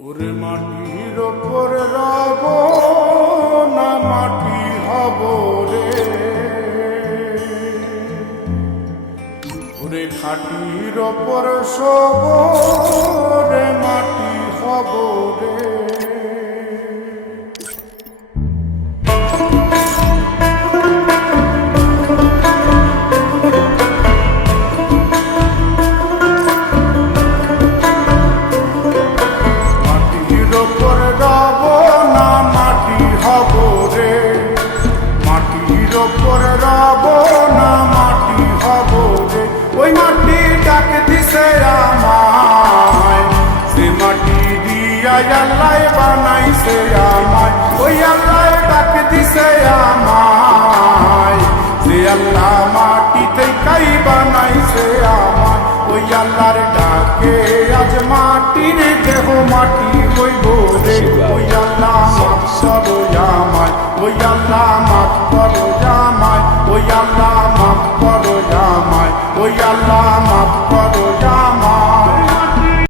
ওরে মাটির ওপর রব না মাটি হব রে, ওরে খাটির ওপর সব রে মাটি হব রে। মাটির ওপর রব না মাটি হব রে, ওই মাটি ডাক দিছে আমায়, সে মাটি দিয়া আল্লাহ বানাইছে আমায়, ওই আল্লাহ ডাক দিছে আমায়, সে আল্লাহ মাটি থেকেই বানাইছে আমায়, ওই আল্লাহর ডাকে আজ মাটির দেহ মাটি হইব রে, ওই আল্লাহ মাফ করো আমায়, ওই আল্লাহ মাফ করো আমায়, ওই আল্লাহ মাফ করো আমায়, ওই আল্লাহ মাফ